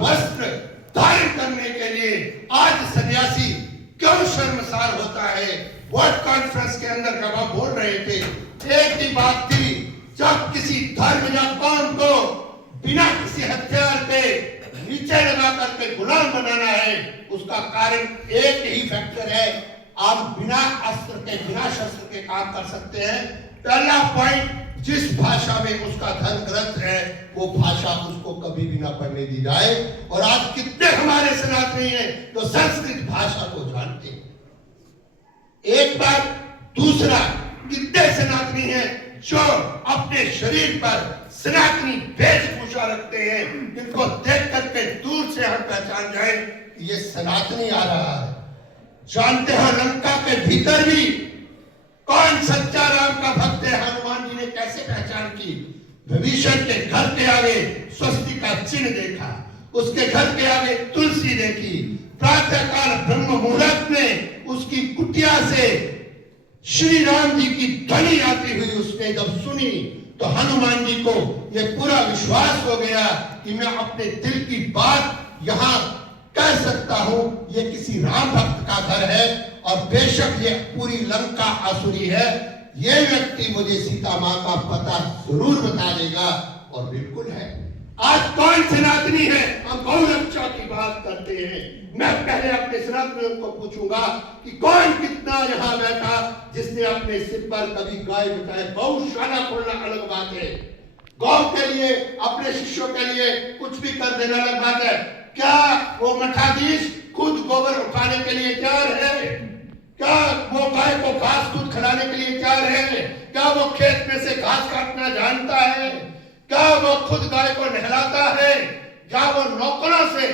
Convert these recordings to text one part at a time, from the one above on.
वस्त्र धारण करने के लिए आज सन्यासी क्यों शर्मसार होता है। वर्ल्ड कॉन्फ्रेंस के अंदर जब हम बोल रहे थे, एक ही बात थी, जब किसी धर्म या कौम को बिना किसी हथियार के नीचे लगा करके गुलाम बनाना है, उसका कारण एक ही फैक्टर है, आप बिना अस्त्र के बिना शस्त्र के काम कर सकते हैं। पहला पॉइंट, जिस भाषा में उसका धर्म ग्रंथ है वो भाषा उसको कभी भी ना पढ़ने दी जाए। और आज कितने हमारे सनातनी हैं जो संस्कृत भाषा को जानते हैं, एक बार। दूसरा, कितने सनातनी हैं जो अपने शरीर पर सनातनी वेशभूषा रखते हैं, जिनको देख करके दूर से हम पहचान जाए ये सनातनी आ रहा है। जानते हैं लंका के भीतर भी कौन सच्चा राम का भक्त है, हनुमान जी ने कैसे पहचान की। विभीषण के घर के आगे स्वस्ति का चिन्ह देखा, उसके घर के आगे तुलसी देखी, प्रातः काल ब्रह्म मुहूर्त में उसकी कुटिया से श्री राम जी की ध्वनि आती हुई उसने जब सुनी तो हनुमान जी को यह पूरा विश्वास हो गया कि मैं अपने दिल की बात यहाँ कह सकता हूं, ये किसी राम भक्त का घर है और बेशक ये पूरी लंका आसुरी है, ये व्यक्ति मुझे सीता मां का पता जरूर बता देगा। और बिल्कुल है। आज कौन सनातनी है, हम गौ रक्षा की बात करते हैं, मैं पहले अपने सनातनियों को पूछूंगा कि कौन कितना यहाँ बैठा जिसने अपने सिर पर कभी गाय बिठाए। गौशाला खोलना अलग बात है, गौ के लिए अपने शिष्यों के लिए कुछ भी कर देना अलग बात है। क्या वो मठाधीश खुद गोबर उठाने के लिए तैयार है? क्या वो गाय को घास खुद खिलाने के लिए तैयार है? क्या वो खेत में से घास काटना जानता है? क्या वो खुद गाय को नहलाता है? क्या वो नौकरों से,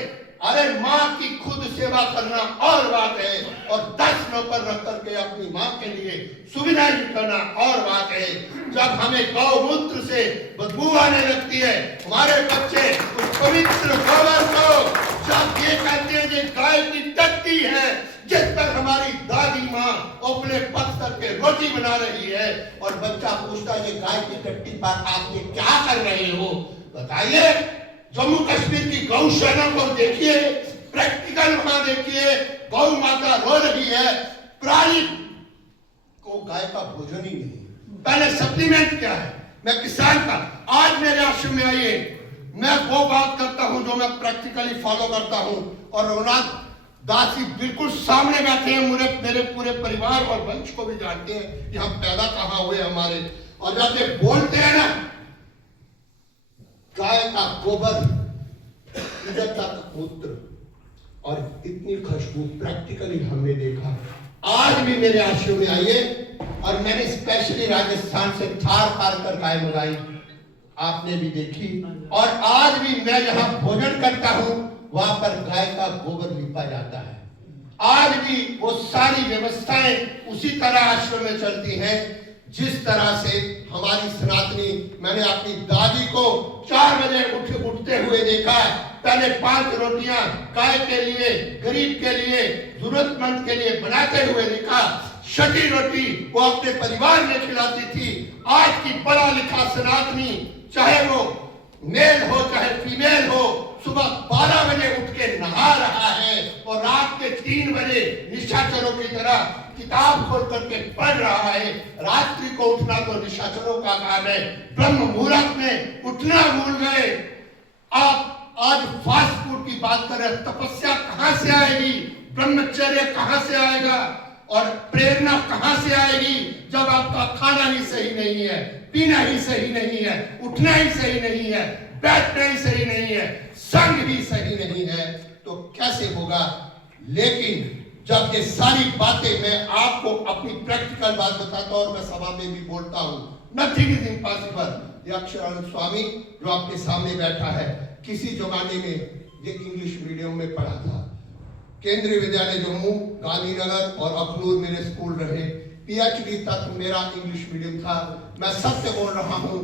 अरे माँ की खुद सेवा करना और बात है, और 10 नौकर रख करके अपनी माँ के लिए सुविधाएं जुटाना और बात है। जब हमें गौमूत्र से बदबू आने लगती है, हमारे बच्चे उस पवित्र गोबर को जब ये कहते हैं कि गाय की टट्टी है जिस पर हमारी दादी माँ अपने पत्थर के रोटी बना रही है, और बच्चा पूछता है ये गाय की टट्टी पर आप ये क्या कर रहे हो, बताइए। जम्मू कश्मीर की गौशाला को देखिए, प्रैक्टिकल वहां देखिए, गौ माता रो रही है, प्राणी को गाय का भोजन ही नहीं। पहले सप्लीमेंट क्या है, मैं किसान का, आज मेरे आश्रम में आइए, मैं वो बात करता हूं जो मैं प्रैक्टिकली फॉलो करता हूं। और रघुनाथ दास जी बिल्कुल सामने बैठे हैं, मेरे पूरे परिवार और वंश को भी जानते हैं कि हम पैदा कहाँ हुए हमारे। और जब ये बोलते हैं ना, गाय का गोबर, इधर तक मूत्र, और इतनी खुशबू प्रैक्टिकली हमने देखा। आज भी मेरे आश्रम में आइए, और मैंने स्पेशली राजस्थान से थार पार कर गाय मंगाई, आपने भी देखी। और आज भी मैं जहां भोजन करता हूं वहां पर गाय का गोबर लिपा जाता है। आज भी वो सारी व्यवस्थाएं उसी तरह आश्रम में चलती हैं जिस तरह से हमारी सनातनी। मैंने अपनी दादी को 4 बजे उठते हुए देखा है, पहले 5 रोटियां गाय के लिए, गरीब के लिए, जरूरतमंद के लिए बनाते हुए देखा। 6ठी रोटी वो अपने परिवार में खिलाती थी। आज की पढ़ा लिखा सनातनी, चाहे वो मेल हो चाहे फीमेल हो, सुबह 12 बजे उठ के नहा रहा है और रात के 3 बजे निशाचरों की तरह किताब खोल करके पढ़ रहा है। रात्रि को उठना तो निशाचरों का काम है, ब्रह्म मुहूर्त में उठना भूल गए। आप आज फास्ट फूड की बात कर रहे, तपस्या कहां से आएगी, ब्रह्मचर्य कहां से आएगा, और प्रेरणा कहां से आएगी जब आपका खाना ही सही नहीं है, पीना ही सही नहीं है, उठना ही सही नहीं है, बैठना ही सही नहीं है, संग भी सही नहीं है, तो कैसे होगा। लेकिन जब ये सारी बातें मैं आपको अपनी प्रैक्टिकल बात बताता हूं, और मैं सभा में भी बोलता हूं, नथिंग इज इम्पॉसिबल। ये अक्षरानंद स्वामी जो आपके सामने बैठा है, किसी जमाने में ये इंग्लिश मीडियम में पढ़ा था, केंद्रीय विद्यालय जम्मू, गांधीनगर और अखनूर मेरे स्कूल रहे, PhD तक मेरा इंग्लिश मीडियम था। मैं सत्य बोल रहा हूँ,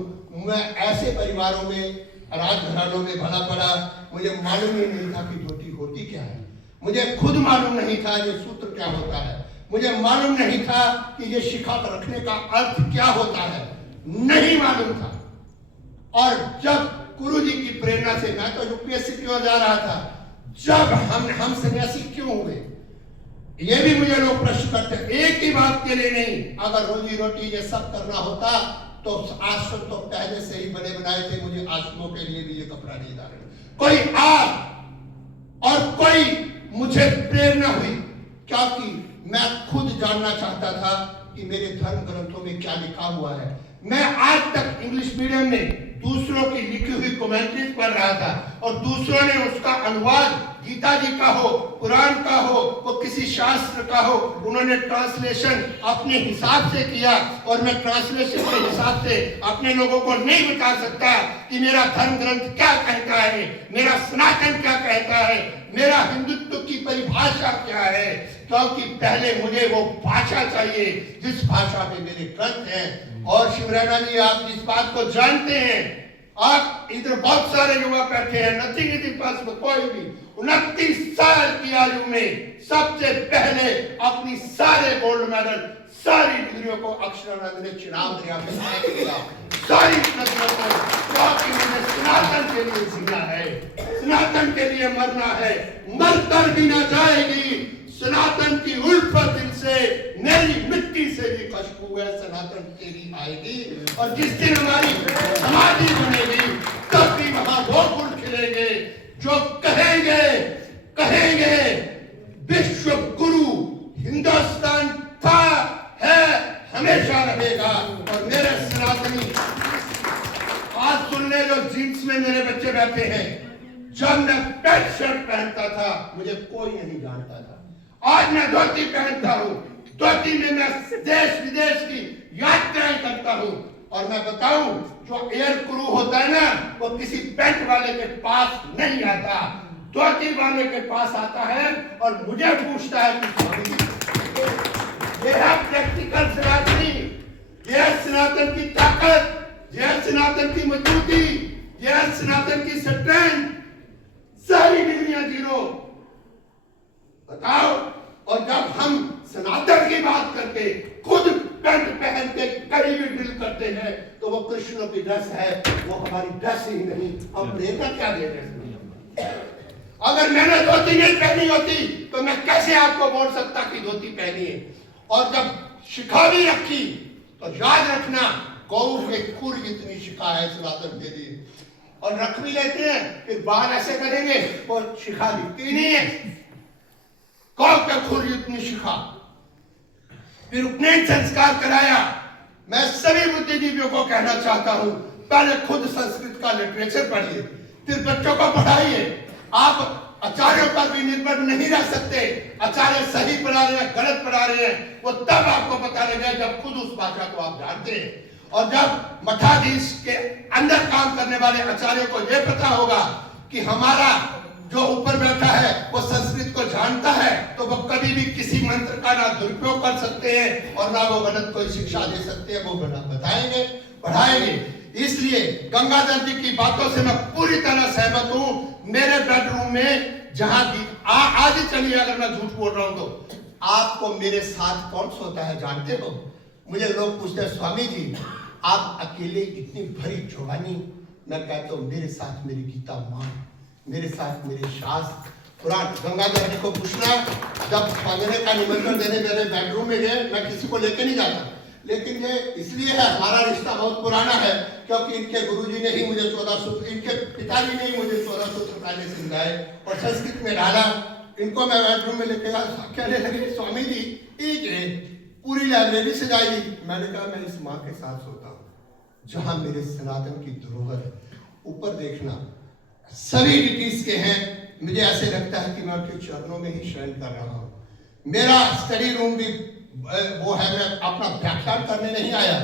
मैं ऐसे परिवारों में, राजघरानों में भला पड़ा, मुझे मालूम ही नहीं था कि धोती होती क्या है, मुझे खुद मालूम नहीं था ये सूत्र क्या होता है, मुझे मालूम नहीं था कि ये शिखा रखने का अर्थ क्या होता है, नहीं मालूम था। और जब गुरु जी की प्रेरणा से मैं तो यूपीएससी की ओर जा रहा था, जब हम सन्यासी क्यों हुए, ये भी मुझे लोग प्रश्न करते हैं। एक ही बात के लिए नहीं, अगर रोजी रोटी ये सब करना होता तो आश्रम तो पहले से ही बने बनाए थे, मुझे आश्रमों के लिए भी ये कपड़ा नहीं डालना। कोई और कोई मुझे प्रेरणा हुई, क्योंकि मैं खुद जानना चाहता था कि मेरे धर्म ग्रंथों में क्या लिखा हुआ है। मैं आज तक इंग्लिश मीडियम में दूसरों की लिखी हुई कमेंट्रीज पढ़ रहा था, और दूसरों ने उसका अनुवाद गीता जी का हो, कुरान का हो, वो किसी शास्त्र का हो, उन्होंने ट्रांसलेशन अपने हिसाब से किया, और मैं ट्रांसलेशन के हिसाब से अपने लोगों को नहीं बता सकता कि मेरा धर्म ग्रंथ क्या कहता है, मेरा सनातन क्या कहता है, मेरा हिंदुत्व की परिभाषा क्या है, क्योंकि पहले मुझे वो भाषा चाहिए जिस भाषा में मेरे ग्रंथ हैं। और शिवरैना जी, आप जिस बात को जानते हैं, आप इधर बहुत सारे युवा बैठे हैं, नथिंग इज इम्पॉसिबल, कोई भी 29 साल की आयु में सबसे पहले अपनी सारे गोल्ड मेडल, सारी डिग्रियों को अक्षरानंद ने चुनाव दरिया में किया, सारी नदियों को, क्योंकि मुझे सनातन के लिए जीना है, सनातन के लिए मरना है, मरकर भी ना जाएगी सनातन की उल्फत दिल से, मेरी मिट्टी से भी खुशबू है सनातन तेरी आएगी। और जिस दिन हमारी समाधि बनेगी तब भी वहां वो फूल खिलेंगे जो कहेंगे विश्व गुरु हिंदुस्तान था, है, हमेशा रहेगा। और मेरे सनातनी आज सुन ले, जो जींस में मेरे बच्चे बैठे हैं, जब मैं पैंट शर्ट पहनता था मुझे कोई नहीं जानता था, आज मैं धोती पहनता हूँ, धोती में मैं देश विदेश की यात्राएं करता हूँ। और मैं बताऊं, जो एयर क्रू होता है ना, वो किसी पैंट वाले के पास नहीं आता, धोती वाले के पास आता है और मुझे पूछता है कि ये है प्रैक्टिकल सनातनी, ये है सनातन की ताकत, ये है सनातन की मजबूती, ये है सनातन की स्ट्रेंथ। सारी डिग्रियां जीरो, बताओ। और जब हम सनातन की बात करके खुद पैंट पहन के कहीं भी ड्रिल करते हैं तो वो कृष्ण की ड्रेस है, वो हमारी ड्रेस ही नहीं, हम प्रेरणा क्या दे रहे हैं। अगर मैंने धोती नहीं पहनी होती तो मैं कैसे आपको बोल सकता कि धोती पहनी है। और जब शिखा भी रखी तो याद रखना, गौ के खुर जितनी शिखा है सनातन के लिए, और रख भी लेते हैं, फिर बाहर ऐसे करेंगे वो शिखा दिखती नहीं है, गौ के खुर जितनी शिखा। फिर उपनयन संस्कार कराया। मैं सभी बुद्धिजीवियों को कहना चाहता हूं, पहले खुद संस्कृत का लिटरेचर पढ़िए, फिर बच्चों को पढ़ाइए। आप आचार्यों पर भी निर्भर नहीं रह सकते, आचार्य सही पढ़ा रहे हैं गलत पढ़ा रहे हैं, वो तब आपको पता लगेगा जब खुद उस भाषा को आप जानते हैं। और जब मठाधीश के अंदर काम करने वाले आचार्यों को यह पता होगा कि हमारा जो ऊपर बैठा है वो संस्कृत को जानता है, तो वो कभी भी किसी मंत्र का ना दुरुपयोग कर सकते हैं और ना वो गलत कोई शिक्षा दे सकते हैं, वो बताएंगे, पढ़ाएंगे। इसलिए गंगाधर जी की बातों से मैं पूरी तरह सहमत हूं। मेरे बेडरूम में जहां भी आज ही चलिए, अगर मैं झूठ बोल रहा हूं तो आपको मेरे साथ कौन सोता है जानते हो? मुझे लोग पूछते हैं, स्वामी जी आप अकेले इतनी भरी जवानी। मैं कहता हूं मेरे साथ मेरी गीता मां, मेरे साथ मेरे शास्त्र पुराण। गंगाधर जी को पूछना, जब पगड़े का निमंत्रण देने मेरे बेडरूम में गए, मैं किसी को लेके नहीं जाता, लेकिन ये इसलिए है, हमारा रिश्ता बहुत पुराना है, क्योंकि इनके गुरुजी ने ही मुझे 14 सूत्र, इनके पिताजी ने ही मुझे 14 सूत्र पहले सिखाए और संस्कृत में डाला। इनको मैं बेडरूम में लेके कहने लगे, स्वामी जी एक है पूरी लाइब्रेरी से जाएगी। मैंने कहा मैं इस माँ के साथ सोता हूँ जहाँ मेरे सनातन की धरोहर है। ऊपर देखना सभी ब्रिटिश के हैं, मुझे ऐसे लगता है कि मैं उनके चरणों में ही शयन कर रहा हूँ। मेरा स्टडी रूम भी वो है, मैं अपना व्याख्यान करने नहीं आया,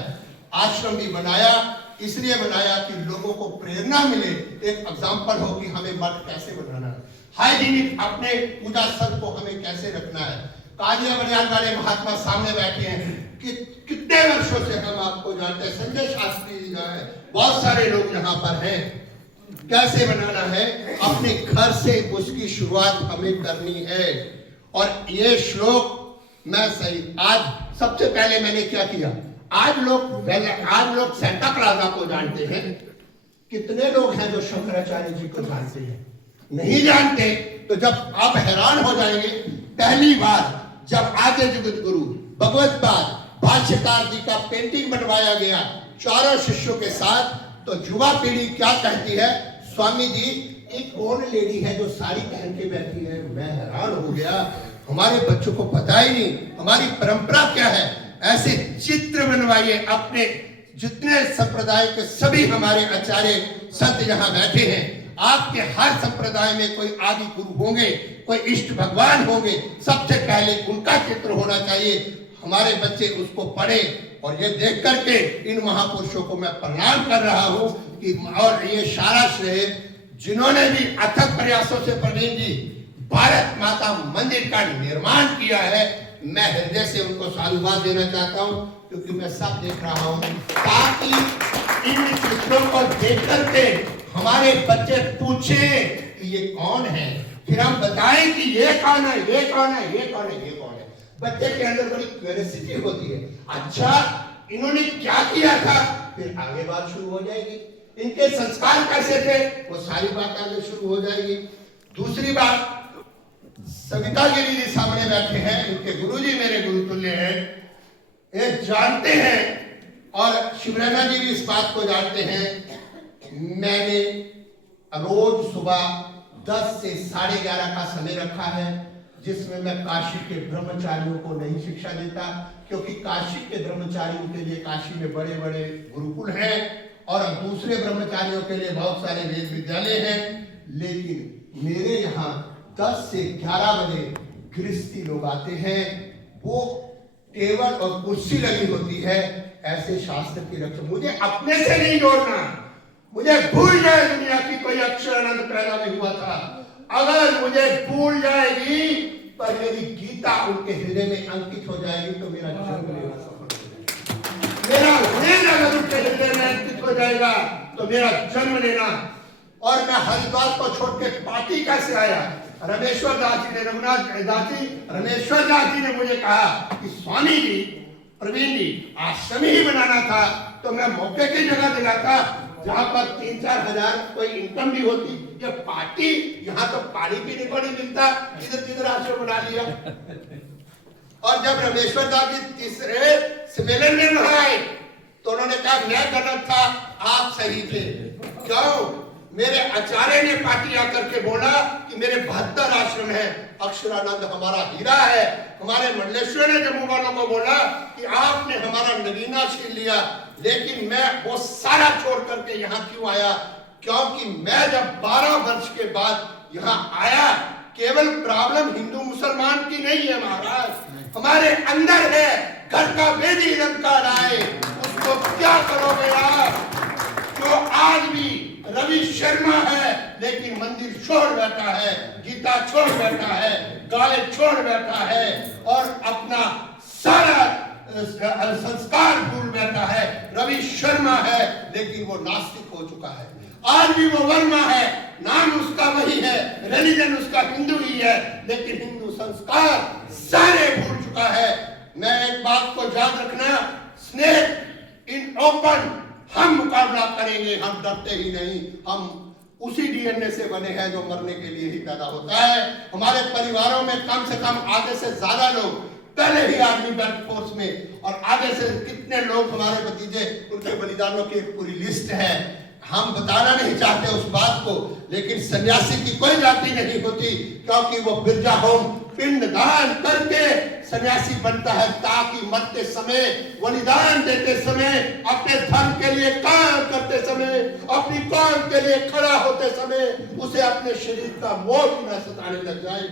आश्रम भी बनाया, इसलिए बनाया कि लोगों को प्रेरणा मिले, एक एग्जाम्पल हो कि हमें मठ कैसे बनाना है, हाइजीनिक अपने पूजा स्थल को हमें कैसे रखना है। काजिया बनियान वाले महात्मा सामने बैठे हैं कि कितने वर्षों से हम आपको जानते हैं, संजय शास्त्री जी है, बहुत सारे लोग यहाँ पर हैं। कैसे बनाना है, अपने घर से उसकी शुरुआत हमें करनी है। और ये श्लोक मैं सही, आज सबसे पहले मैंने क्या किया, आज लोग सेंटा क्लाजा को जानते हैं, कितने लोग हैं जो शंकराचार्य जी को जानते हैं? नहीं जानते। तो जब आप हैरान हो जाएंगे, पहली बार जब आद्य जगत गुरु भगवत पाद भाष्यकार जी का पेंटिंग बनवाया गया चारों शिष्यों के साथ, तो युवा पीढ़ी क्या कहती है, स्वामी जी एक कौन लेडी है जो साड़ी पहन के बैठी है? मैं हैरान हो गया, हमारे बच्चों को पता ही नहीं हमारी परंपरा क्या है। ऐसे चित्र बनवाइए अपने, जितने संप्रदाय के सभी हमारे आचार्य संत यहाँ बैठे हैं, आपके हर संप्रदाय में कोई आदि गुरु होंगे, कोई इष्ट भगवान होंगे, सबसे पहले उनका चित्र होना चाहिए। हमारे बच्चे उसको पढ़े और ये देख करके इन महापुरुषों को मैं प्रणाम कर रहा हूँ कि, और ये सारा श्रेय जिन्होंने भी अथक प्रयासों से प्रवीण जी भारत माता मंदिर का निर्माण किया है, मैं हृदय से उनको साधुवाद देना चाहता हूँ, क्योंकि मैं सब देख रहा हूँ, ताकि इन चित्रों को देख करके हमारे बच्चे पूछे कि ये कौन है, फिर हम बताएं कि ये कौन है, ये कौन है, ये कौन है, ये कौन है। बच्चे के अंदर बड़ी क्यूरियोसिटी होती है, अच्छा इन्होंने क्या किया था, फिर आगे बात शुरू हो जाएगी। इनके संस्कार कैसे थे, वो सारी बात आगे शुरू हो जाएगी। दूसरी बात, सविता गिरी जी सामने बैठे हैं, इनके गुरुजी मेरे गुरुतुल्य हैं, ये जानते हैं और शिवरैना जी भी इस बात को जानते हैं। मैंने रोज सुबह 10 से 11:30 का समय रखा है, जिसमें मैं काशी के ब्रह्मचारियों को नहीं शिक्षा देता, क्योंकि काशी के ब्रह्मचारियों के लिए काशी में बड़े बड़े गुरुकुल हैं और दूसरे ब्रह्मचारियों के लिए बहुत सारे वेद विद्यालय हैं, लेकिन मेरे यहाँ 10 से 11 बजे गृहस्थी लोग आते हैं, वो टेबल और कुर्सी लगी होती है, ऐसे शास्त्र की रक्षा। मुझे अपने से नहीं जोड़ना, मुझे भूल जाए दुनिया की कोई अक्षर आनंद पैदा नहीं हुआ था, अगर मुझे भूल जाएगी पर मेरी गीता उनके हृदय में अंकित हो जाएगी तो मेरा जन्म लेना सफल हो जाएगा। मेरा वेद अगर उनके हृदय में अंकित हो जाएगा तो मेरा जन्म लेना। और मैं हरिद्वार को छोड़ के पार्टी कैसे आया, रमेश्वर दास जी ने, रघुनाथ दास जी, रमेश्वर दास जी ने मुझे कहा कि स्वामी जी, प्रवीण जी आश्रम ही बनाना था, तो मैं मौके की जगह दिलाता जहां पर 3-4 हजार कोई इनकम भी होती। ये पार्टी, यहाँ तो पानी पीने को नहीं मिलता, इधर किधर आश्रम बना लिया। और जब रमेश्वर दास जी तीसरे सम्मेलन में आए तो उन्होंने कहा मैं गलत था, आप सही थे। क्यों? मेरे आचार्य ने पार्टी आकर के बोला कि मेरे 72 आश्रम है, अक्षरानंद हमारा हीरा है। हमारे मंडलेश्वर ने जम्मू वालों को बोला कि आपने हमारा नगीना छीन लिया, लेकिन मैं वो सारा छोड़ करके यहाँ क्यों आया, क्योंकि मैं जब 12 वर्ष के बाद यहाँ आया, केवल प्रॉब्लम हिंदू मुसलमान की नहीं है महाराज, हमारे अंदर है। घर का वेदी अलंकार आए, उसको क्या करोगे आप? जो आज भी रवि शर्मा है लेकिन मंदिर छोड़ बैठा है, गीता छोड़ बैठा है, गाय छोड़ बैठा है और अपना सारा संस्कार भूल बैठा है। रवि शर्मा है लेकिन वो नास्तिक हो चुका है। आज भी वो वर्मा है, नाम उसका वही है, रिलीजन उसका हिंदू ही है, लेकिन हिंदू संस्कार सारे भूल चुका है। मैं एक बात को याद रखना, स्नेक इन ओपन हम मुकाबला करेंगे, हम डरते ही नहीं। हम उसी डीएनए से बने हैं जो मरने के लिए ही पैदा होता है। हमारे परिवारों में कम से कम आधे से ज्यादा लोग पहले ही आर्मी वर्कफोर्स में, और आधे से कितने लोग हमारे भतीजे, उनके बलिदानों की एक पूरी लिस्ट है। हम बताना नहीं चाहते उस बात को, लेकिन सन्यासी की कोई जाति नहीं होती, क्योंकि वो बिरजा होम पिंड दान करके सन्यासी बनता है, ताकि मरते समय, बलिदान देते समय, अपने धर्म के लिए काम करते समय, अपनी कौम के लिए खड़ा होते समय उसे अपने शरीर का मोह न सताने लग जाए,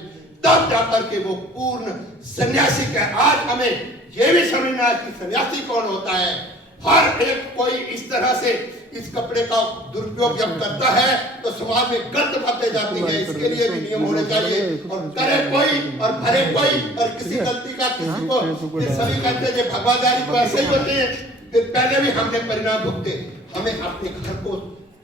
तब जाकर के वो पूर्ण सन्यासी का। आज हमें ये भी समझना है कि सन्यासी कौन होता है। हर एक कोई इस तरह से इस कपड़े का दुरुपयोग जब करता है तो समाज में गलत बातें जाती है, इसके लिए भी नियम होने चाहिए। और करे कोई और भरे कोई, और किसी गलती का किसी को, सभी कहते हैं भगवादारी तो ऐसे ही होती है, फिर पहले भी हमने परिणाम भुगते। हमें अपने घर को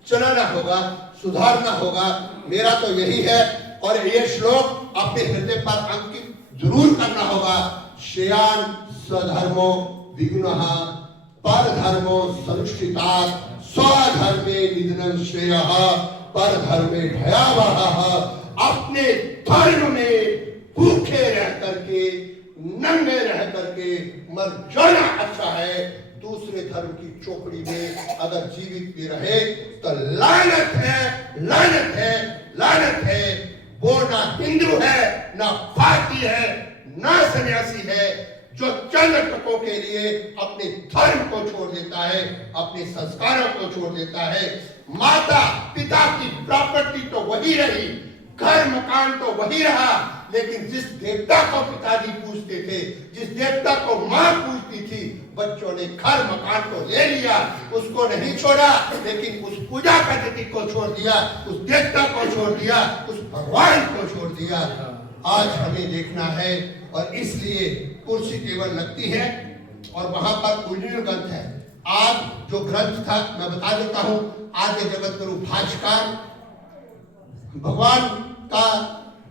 चलाना होगा, सुधारना होगा, मेरा तो यही है। और ये श्लोक अपने हृदय पर अंकित जरूर करना होगा, श्रेयान स्वधर्मो विगुणः परधर्मो सनुष्ठितात् स्वधर्मे निधनं श्रेयः परधर्मे भयावहः। अपने धर्म में भूखे रह करके, नंगे रह करके मर जाना अच्छा है। दूसरे धर्म की चौकड़ी में अगर जीवित भी रहे तो लानत है, लानत है, लानत है। वो ना हिंदू है, ना पार्टी है, ना सन्यासी है, जो चंद टकों के लिए अपने धर्म को छोड़ देता है, अपने संस्कारों को छोड़ देता है। माता पिता की प्रॉपर्टी तो वही रही, घर मकान तो वही रहा, लेकिन जिस देवता को पिताजी पूजते थे, जिस देवता को माँ पूजती थी, बच्चों ने घर मकान को ले लिया, उसको नहीं छोड़ा, लेकिन उस पूजा पद्धति को छोड़ दिया, उस देवता को छोड़ दिया, उस भगवान को छोड़ दिया। आज हमें देखना है, और इसलिए कुर्सी केवल लगती है और वहां पर ओरिजिनल ग्रंथ है। आज जो ग्रंथ था मैं बता देता हूं, आद्य जगत गुरु भाष्यकार भगवान का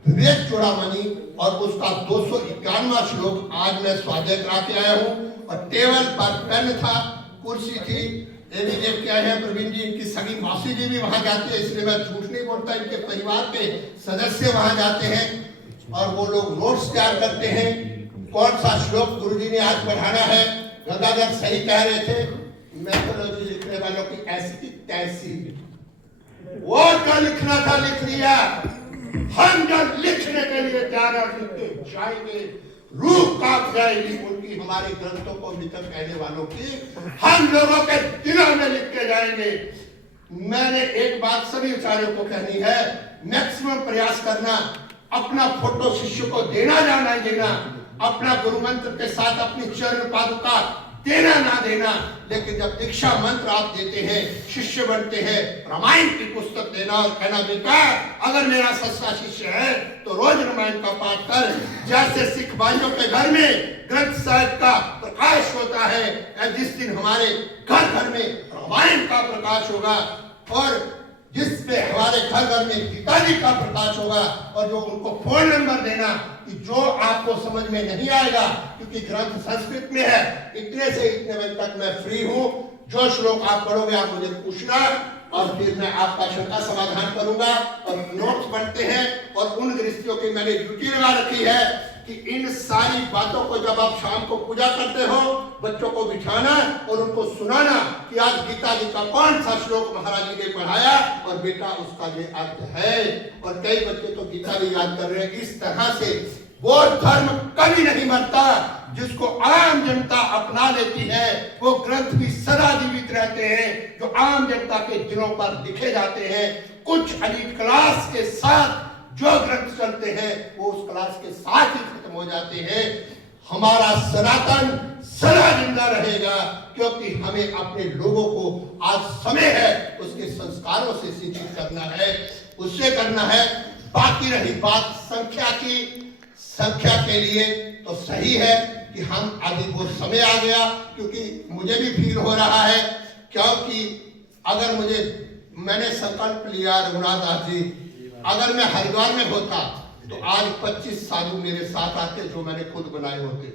विवेक चूड़ामणि और उसका 251वां श्लोक आज मैं स्वाध्याय करा के आया हूं। और टेबल पर पेन था, कुर्सी थी, ये भी देख के आए हैं प्रवीण जी, इनकी सगी मौसी जी भी वहां जाते हैं, इसलिए मैं झूठ नहीं बोलता, इनके परिवार के सदस्य वहां जाते हैं और वो लोग नोट्स तैयार करते हैं। कौन सा श्लोक गुरुजी ने आज पढ़ाना है, गंगाधर सही कह रहे थे, मैथोलॉजी लिखने वालों की ऐसी की तैसी, वो क्या लिखना था लिख लिया। हम जब लिखने के लिए तैयार लिखते जाएंगे, रूह कांप जाएगी उनकी, हमारे ग्रंथों को मित्र कहने वालों की, हम लोगों के दिलों में लिख के जाएंगे। मैंने एक बात सभी आचार्यों को कहनी है, मैक्सिमम प्रयास करना, अपना फोटो शिष्य को देना या नहीं देना, अपना गुरु मंत्र के साथ अपनी चरण पादुका देना ना देना, लेकिन जब दीक्षा मंत्र आप देते हैं, शिष्य बनते हैं, रामायण की पुस्तक देना और कहना बेटा अगर मेरा सच्चा शिष्य है तो रोज रामायण का पाठ कर। जैसे सिख भाइयों के घर में ग्रंथ साहिब का प्रकाश होता है, जिस दिन हमारे घर घर में रामायण का प्रकाश होगा, और जिसपे हमारे घर घर में गीता जी का प्रकाश होगा, और जो उनको फोन नंबर देना कि जो आपको समझ में नहीं आएगा क्योंकि ग्रंथ संस्कृत में है, इतने से इतने बजे तक मैं फ्री हूँ, जो श्लोक आप पढ़ोगे आप मुझे पूछना और फिर मैं आपका शंका समाधान करूंगा। और नोट्स बनते हैं, और उन गृहस्थियों की मैंने ड्यूटी लगा रखी है कि इन सारी बातों को जब आप शाम को पूजा करते हो, बच्चों को बिठाना और उनको सुनाना कि आज गीता जी का कौन सा श्लोक महाराज जी ने पढ़ाया और बेटा उसका ये अर्थ है। और कई बच्चे तो गीता भी याद कर रहे हैं। इस तरह से वो धर्म कभी नहीं मरता जिसको आम जनता अपना लेती है, वो ग्रंथ भी सदा जीवित रहते हैं जो आम जनता के दिलों पर लिखे जाते हैं। कुछ एलीट क्लास के साथ जो ग्रंथ चलते हैं वो उस क्लास के साथ ही खत्म हो जाते हैं। हमारा सनातन सदा जिंदा रहेगा, क्योंकि हमें अपने लोगों को आज समय है उसके संस्कारों से सिंचित करना है, उससे करना है। बाकी रही बात संख्या की, संख्या के लिए तो सही है कि हम अभी वो समय आ गया, क्योंकि मुझे भी फील हो रहा है, क्योंकि अगर मैंने संकल्प लिया रघुनाथ दास जी, अगर मैं हरिद्वार में होता तो आज 25 साधु मेरे साथ आते जो मैंने खुद बनाए होते,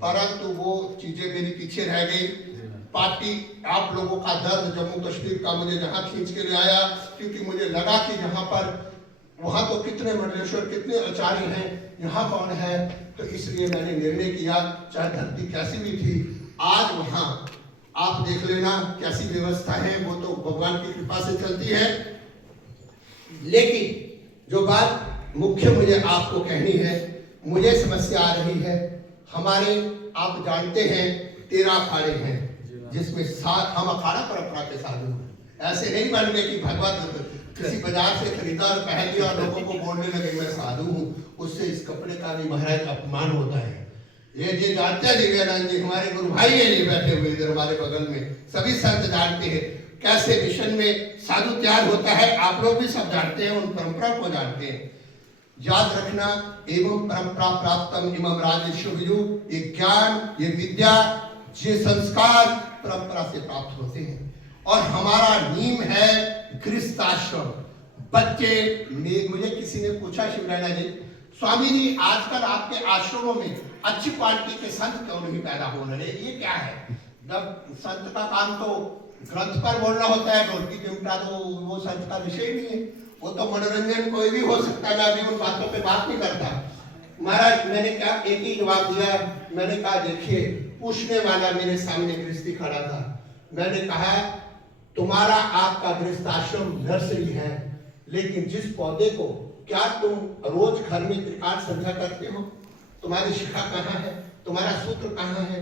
परंतु वो चीजें मेरी पीछे रह गई। पार्टी आप लोगों का दर्द जम्मू कश्मीर का मुझे जहां खींच के ले आया, क्योंकि मुझे लगा कि जहां पर वहां तो कितने मंडलेश्वर कितने आचार्य हैं, यहाँ कौन है, तो इसलिए मैंने निर्णय किया, चाहे धरती कैसी भी थी, आज वहां आप देख लेना कैसी व्यवस्था है, वो तो भगवान की कृपा से चलती है। लेकिन जो बात मुख्य मुझे आपको कहनी है, मुझे समस्या आ रही है, हमारे आप जानते हैं 13 अखाड़े हैं, जिसमें हम अखाड़ा परंपरा के साधु हैं। ऐसे नहीं बन गए कि भगवत किसी बाजार से खरीदा और पहन लिया और लोगों को बोलने लगे मैं साधु हूँ, उससे इस कपड़े का भी महाराज अपमान होता है। ये जानते हैं दिव्यानंद जी, हमारे गुरु भाई ये बैठे हुए इधर हमारे बगल में, सभी संत जानते हैं कैसे मिशन में साधु तैयार होता है। आप लोग भी सब जानते हैं, उन परंपरा को जानते हैं। याद रखना, एवं परंपरा प्राप्तम इमं राजेश्वर विदु, ये ज्ञान, ये विद्या, ये संस्कार परंपरा से प्राप्त होते हैं। और हमारा नीम है गृहस्थ आश्रम। बच्चे, मुझे किसी ने पूछा शिवराना जी, स्वामी जी आजकल आपके आश्रमों में अच्छी क्वालिटी के संत क्यों नहीं पैदा हो रहे, ये क्या है? जब संत का काम तो ग्रंथ पर बोलना होता है, ढोलकी चिमटा तो वो संत का विषय नहीं है, वो तो मनोरंजन कोई भी हो सकता है। मैं अभी उन बातों पे बात नहीं करता। महाराज मैंने क्या एक ही जवाब दिया, मैंने कहा देखिए, पूछने वाला मेरे सामने गृहस्थी खड़ा था, मैंने कहा तुम्हारा आपका गृहस्थाश्रम नर्सरी है, लेकिन जिस पौधे को क्या तुम रोज घर में त्रिकाल संध्या करते हो, तुम्हारी शिखा कहाँ है, तुम्हारा सूत्र कहाँ है?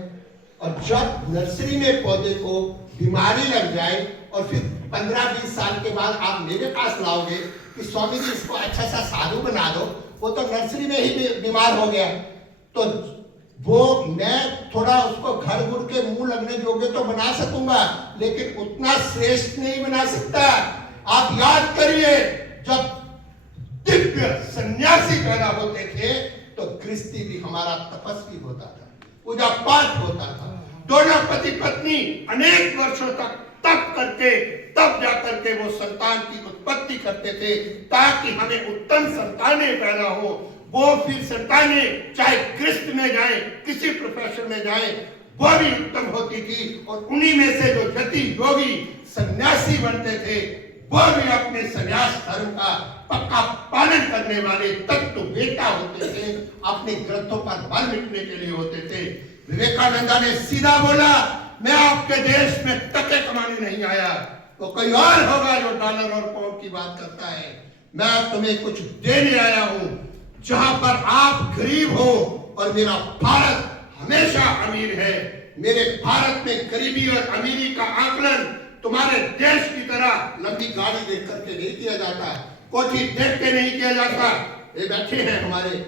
और जब नर्सरी में पौधे को बीमारी लग जाए और फिर 15-20 साल के बाद आप मेरे पास लाओगे कि स्वामी जी इसको अच्छा सा साधु बना दो, वो तो नर्सरी में ही बीमार हो गया, तो वो मैं थोड़ा उसको घर गुड़ के मुंह लगने जोगे तो बना सकूंगा, लेकिन उतना श्रेष्ठ नहीं बना सकता। आप याद करिए, जब दिव्य सन्यासी पैदा होते थे तो गृहस्थी भी हमारा तपस्वी होता था, पूजा पाठ होता था, दोनों पति पत्नी अनेक वर्षों तक तप करके तब जाकर के वो संतान की उत्पत्ति करते थे, ताकि हमें उत्तम संतानें पैदा हो। वो फिर संतानें चाहे गृहस्थ में जाए, किसी प्रोफेशन में जाए, वो भी उत्तम होती थी। और उन्हीं में से जो यति योगी सन्यासी बनते थे, वो भी अपने सन्यास धर्म का पक्का पालन करने वाले तत्व बेटा होते थे, अपने ग्रंथों पर बल मिटने के लिए होते थे। विवेकानंद ने सीधा बोला, मैं आपके देश में टके कमाने नहीं आया, तो कोई और होगा जो डॉलर और पाउंड की बात करता है। मैं तुम्हें कुछ देने आया हूं, जहां पर आप गरीब हो, और मेरा भारत हमेशा अमीर है। मेरे भारत में गरीबी और अमीरी का आकलन तुम्हारे देश की तरह लंबी गाड़ी देख करके नहीं किया जाता, कोठी देख के नहीं किया जाता। ये बैठे हैं हमारे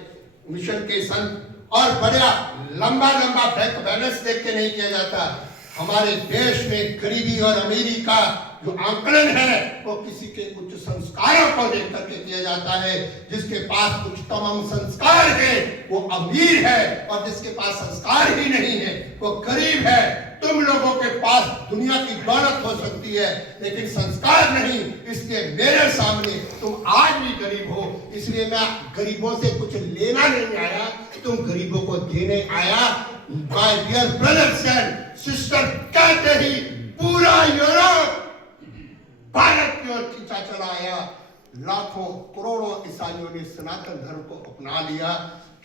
मिशन के संत, और बड़ा लंबा लंबा बैंक बैलेंस देख के नहीं किया जाता। हमारे देश में गरीबी और अमीरी का जो आंकलन है वो किसी के उच्च संस्कारों को देख करके किया जाता है। जिसके पास उच्चतम संस्कार है वो अमीर है, और जिसके पास संस्कार ही नहीं है वो गरीब है। तुम लोगों के पास दुनिया की दौलत हो सकती है, लेकिन संस्कार नहीं, इसलिए मेरे सामने तुम आज भी गरीब हो। इसलिए मैं गरीबों से कुछ लेना नहीं आया, तुम गरीबों को देने आया। My dear brothers and sister, कहते ही पूरा यूरोप भारत की ओर खींचा चला आया। लाखों करोड़ों ईसाइयों ने सनातन धर्म को अपना लिया,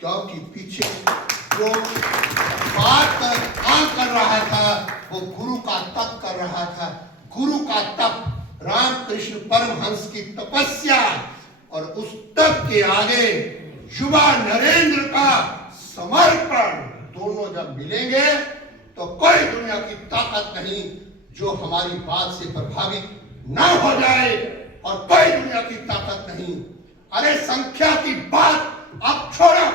क्योंकि पीछे जो बात कर रहा था वो गुरु का तप कर रहा था। गुरु का तप, रामकृष्ण परमहंस की तपस्या, और उस तप के आगे युवा नरेंद्र का समर्पण, दोनों जब मिलेंगे तो कोई दुनिया की ताकत नहीं जो हमारी बात से प्रभावित ना हो जाए, और कोई दुनिया की ताकत नहीं। अरे संख्या की बात आप छोड़ो,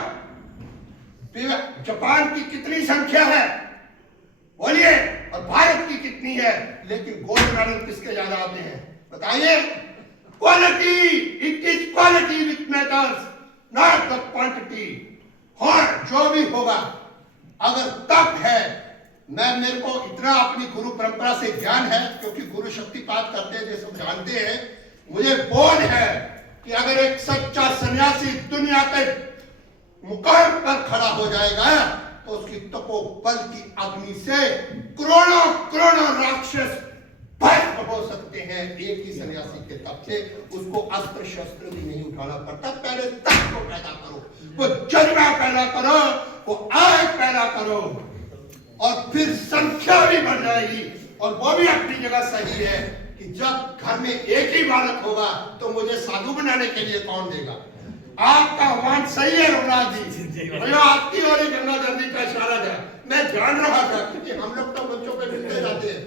जापान की कितनी संख्या है बोलिए, और भारत की कितनी है, लेकिन गोल्ड मेडल किसके ज्यादा आते हैं बताइए? Quality, it is quality which matters, not the quantity. हाँ, जो भी होगा, अगर तप है, मेरे को इतना अपनी गुरु परंपरा से ज्ञान है, क्योंकि गुरु शक्तिपात करते हैं, सब जानते हैं। मुझे बोध है कि अगर एक सच्चा सन्यासी दुनिया के मुकाम पर खड़ा हो जाएगा तो उसकी तपोबल की अग्नि से करोड़ों करोड़ों राक्षस भस्म हो सकते हैं। एक ही सन्यासी के तप से उसको अस्त्र शस्त्र भी नहीं उठाना पड़ता। पहले तप को पैदा करो, वो जज्बा पैदा करो, वो आग पैदा करो, और फिर संख्या भी बढ़ जाएगी। और वो भी अपनी जगह सही है कि जब घर में एक ही बालक होगा तो मुझे साधु बनाने के लिए कौन देगा? आपका आह्वान सही है रघुनाथ जी, भैया आपकी और गंगाधर जी का इशारा था, मैं जान रहा था, क्योंकि हम लोग तो बच्चों पे मिलते जाते हैं।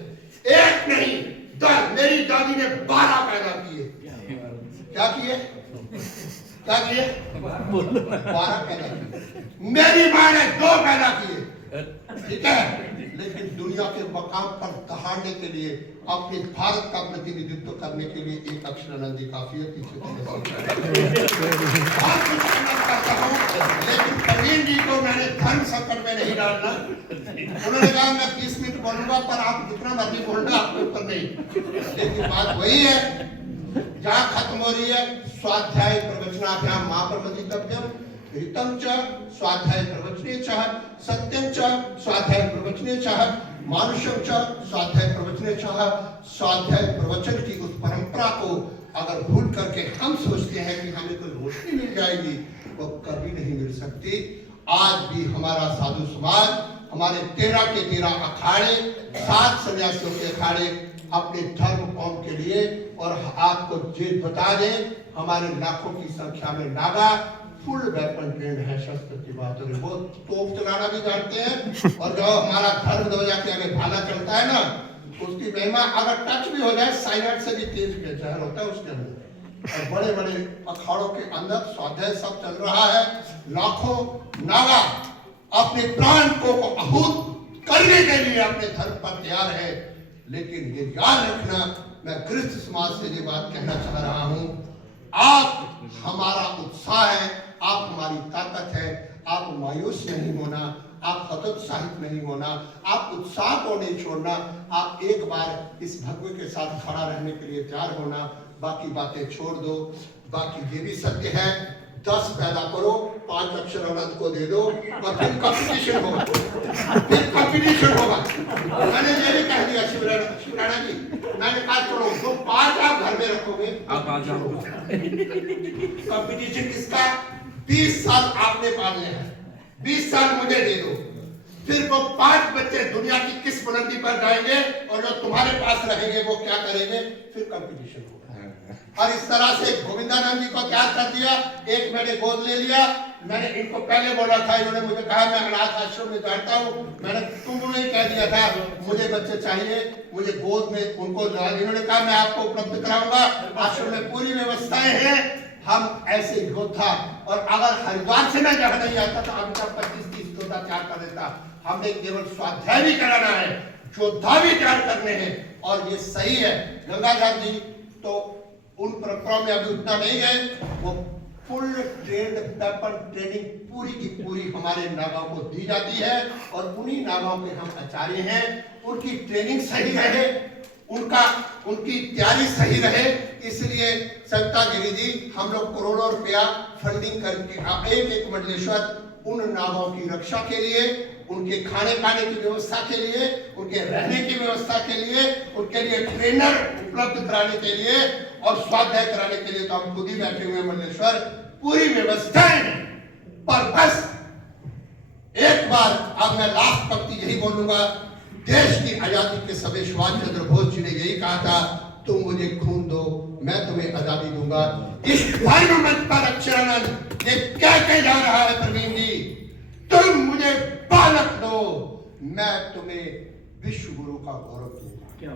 एक नहीं, मेरी दादी ने 12 पैदा किए। क्या किए? क्या किए? 12 पैदा किए। मेरी माँ ने 2 पैदा किए, ठीक है, लेकिन दुनिया के मकाम पर दहाड़ने के लिए, अपने भारत का प्रतिनिधित्व करने के लिए एक अक्षरानंदी काफी है। पीछे लेकिन प्रवीण जी को मैंने धर्म संकट में नहीं डालना। उन्होंने कहा मैं 20 मिनट बोलूंगा, पर आप जितना मर्जी बोलना, आपके ऊपर नहीं। लेकिन बात वही है, जहाँ खत्म हो रही है, स्वाध्याय प्रवचनाभ्याम महाप्रबंधितव्यम हितं च स्वाध्याय प्रवचने च सत्यं च स्वाध्याय प्रवचने च मानुषम च स्वाध्याय प्रवचने च, स्वाध्याय प्रवचन की उस परंपरा को अगर भूल करके हम सोचते हैं कि हमें कोई रोशनी मिल जाएगी, वो कभी नहीं मिल सकती। आज भी हमारा साधु समाज, हमारे 13 के 13 अखाड़े, 7 सन्यासियों के अखाड़े अपने धर्म कौम के लिए, और आपको ये बता दें हमारे लाखों की संख्या में नागा फुल वेपन ट्रेंड है, शस्त्र की बात हो रही, वो तोप चलाना भी जानते हैं। और जो हमारा धर्म ध्वजा के आगे भाला चलता है ना, उसकी महिमा अगर टच भी हो जाए साइलेंट से भी तेज के जहर होता है उसके अंदर। और बड़े बड़े अखाड़ों के अंदर स्वाध्याय सब चल रहा है, लाखों नागा अपने प्राण को आहूत करने के लिए अपने धर्म पर तैयार है। लेकिन ये याद रखना, मैं गृहस्थ समाज से ये बात कहना चाह रहा हूं, आप हमारा उत्साह है, आप हमारी ताकत है, आप मायूस नहीं होना, आप हतोत्साहित नहीं होना, आप उत्साह को नहीं छोड़ना, आप एक बार इस भगवे के साथ खड़ा रहने के लिए तैयार होना, बाकी बातें छोड़ दो। बाकी ये भी सत्य है, 10 पैदा करो, 5 अक्षर अनंत को दे दो, और फिर कंपटीशन होगा, फिर कंपटीशन होगा। मैंने ये भी कह दिया शिवराणा जी, मैंने कहा छोड़ो, जो 5 आप घर में रखोगे आप आ जाओ। कंपटीशन किसका? 20 साल आपने पालने हैं, 20 साल मुझे दे दो, फिर वो 5 बच्चे दुनिया की किस बुलंदी पर जाएंगे, और जो तुम्हारे पास रहेंगे वो क्या करेंगे, फिर कंपटीशन होगा। और इस तरह से गोविंदानंद जी को तैयार कर दिया, एक मैंने गोद ले लिया। मैंने इनको पहले बोला था, इन्होंने मुझे कहा मैं अनाथ आश्रम में जाता हूँ, मैंने तुमने ही कह दिया था मुझे बच्चे चाहिए, मुझे गोद में उनको, इन्होंने कहा मैं आपको उपलब्ध कराऊंगा, आश्रम में पूरी व्यवस्थाएं हैं। हम ऐसे योद्धा, और अगर हरिद्वार से मैं जहाँ नहीं आता तो अभी तक 25-30 योद्धा तैयार कर देता। हमने केवल स्वाध्याय भी कराना है, योद्धा भी तैयार करने हैं, और ये सही है। गंगाधर जी तो उन परंपराओं में अभी उतना नहीं गए, वो फुल ट्रेंड वेपन ट्रेनिंग पूरी की पूरी हमारे नागाओं को दी जाती है, और उन्हीं नागाओं के हम आचार्य हैं। उनकी ट्रेनिंग सही रहे, उनकी तैयारी सही रहे, इसलिए संता गिरी जी हम लोग करोड़ों रुपया फंडिंग करके एक मंडलेश्वर उन नागाओं की रक्षा के लिए, उनके खाने पाने की व्यवस्था के लिए, उनके रहने की व्यवस्था के लिए, उनके लिए ट्रेनर उपलब्ध कराने के लिए और स्वाध्याय कराने के लिए तो हम खुद ही बैठे हुए मंडलेश्वर, पूरी व्यवस्थाएं। पर बस एक बार अब मैं लास्ट पंक्ति यही बोलूंगा, देश की आजादी के समय सुभाष चंद्र बोस जी ने यही कहा था, तुम मुझे खून दो मैं तुम्हें आजादी दूंगा। इस धर्म मंच पर अक्षरानंद ये क्या कह जा रहा है प्रवीण जी, तुम मुझे बालक दो मैं तुम्हें विश्व गुरु का गौरव दूंगा।